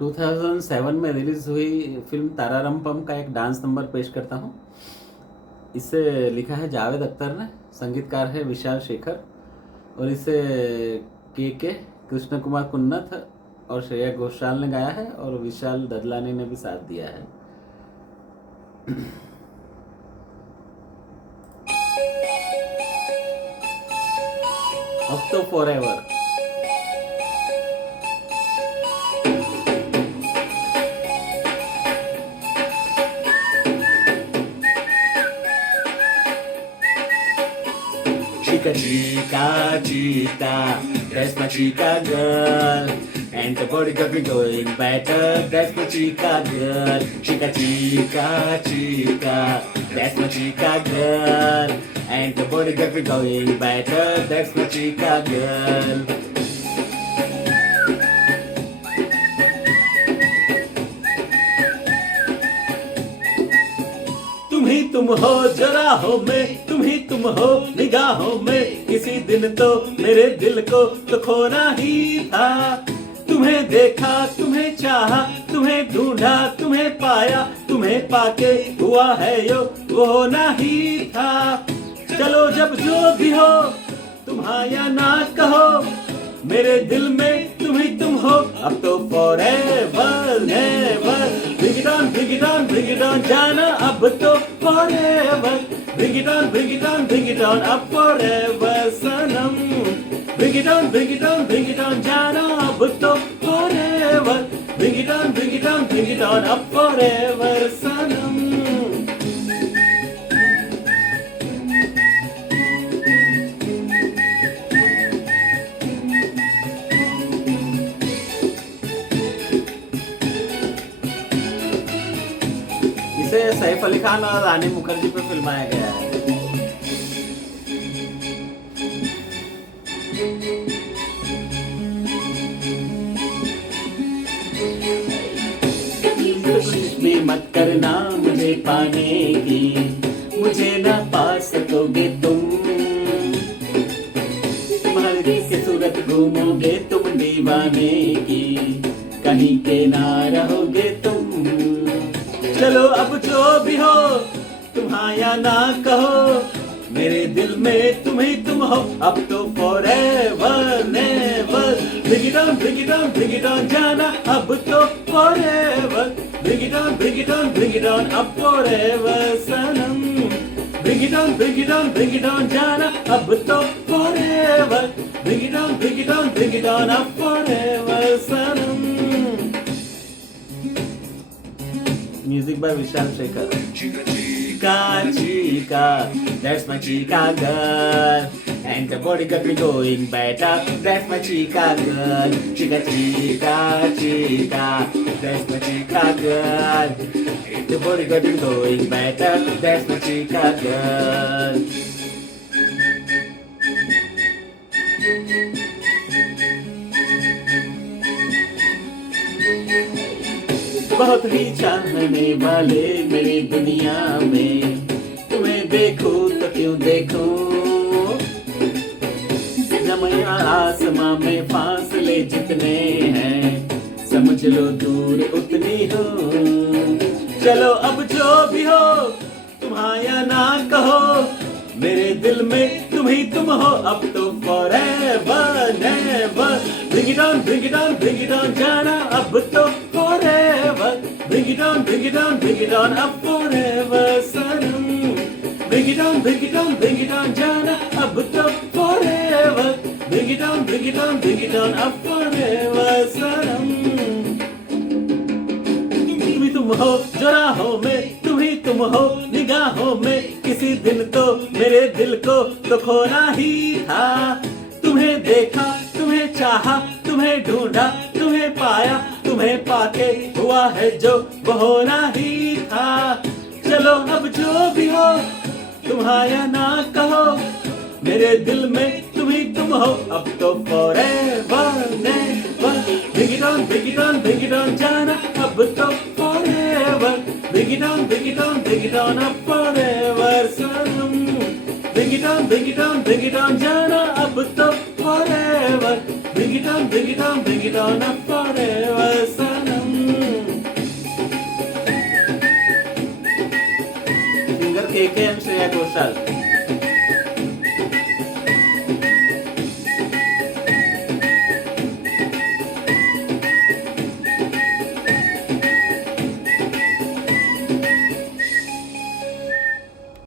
2007 में रिलीज हुई फिल्म तारारम पम का एक डांस नंबर पेश करता हूँ। इसे लिखा है जावेद अख्तर ने, संगीतकार है विशाल शेखर, और इसे के कृष्ण कुमार कुन्नथ और श्रेया घोषाल ने गाया है, और विशाल ददलानी ने भी साथ दिया है। अब तो forever. Chica, chica, chica, that's my chica girl. And the body got me going better, that's my chica girl. Chica, chica, chica, that's my chica girl. And the body got me going better, that's my chica girl. तुम ही तुम हो जरा हो में, तुम ही तुम हो निगाहों में, किसी दिन तो मेरे दिल को तो खोना ही था। तुम्हें देखा, तुम्हें चाहा, तुम्हें ढूंढा, तुम्हें पाया, तुम्हें पाके हुआ है यो वो होना ही था। चलो जब जो भी हो तुम्हारा या ना कहो, मेरे दिल में तुम ही तुम हो, अब तो forever never. Bring it on, bring it on, bring it on, जाना अब तो forever. Bring it on, bring it on, bring it on, अब forever Sanam. Bring it on, bring it on, bring it on, जाना अब तो forever. Bring it on, bring it on, bring it on, अब forever सनम। इसे सैफ अली खान और रानी मुखर्जी पे फिल्माया गया है। कोशिश भी मत करना मुझे पाने की, मुझे ना पा सकोगे तुम। तुम्हारी की सूरत घूमोगे तुम दीवाने की, कहीं के ना रहोगे तुम। चलो अब जो भी हो तुम्हारा या ना कहो, मेरे दिल में तुम ही तुम हो, अब तो forever never. Bring it on, bring it on, bring it on, जाना अब तो forever. Bring it on, bring it on, bring it on, अब forever Sanam. Bring it on, bring it on, bring it on, जाना अब तो forever. Bring it on, bring it on, bring it on, अब forever Sanam. Music by Vishal Shekhar. Chica, chica, chica, that's my chica girl. And the body got me going better, that's my chica girl. Chica, chica, chica, that's my chica girl. And the body got me going better, that's my chica girl. बहुत ही चाहने वाले मेरी दुनिया में, तुम्हें देखूं तो क्यों देखूं। जमीन और आसमां में फासले जितने हैं, समझ लो दूर उतनी हो। चलो अब जो भी हो तुम्हारा या ना कहो, मेरे दिल में तुम ही तुम हो, अब तो forever never. Bring it on, bring it on, bring it on, जाना अब तो forever. Bring it on, bring it on, bring it on, अब forever Sanam. Bring it on, bring it on, bring it on, जाना अब तो forever. Bring it on, bring it on, bring it on, अब forever सनम। तुम ही तुम हो जो राहों में, तुम ही तुम हो निगाहों में, किसी दिन तो मेरे दिल को तो खोना ही था। तुम्हें देखा, तुम्हें चाहा, तुम्हें ढूंढा, तुम्हें पाया, तुम्हें पाके हुआ है जो वो होना ही था। चलो अब जो भी हो तुम्हारा या ना कहो, मेरे दिल में तुम ही तुम हो, अब तो forever never. Bring it on, bring it on, bring it on, जाना अब तो forever. Bring it on, bring it on, bring it on, अब forever Sanam. Bring it on, bring it on, bring it on, जाना अब तो forever. Bring it on, bring it on, bring it on, अब forever Sanam. KK and Shreya Ghoshal.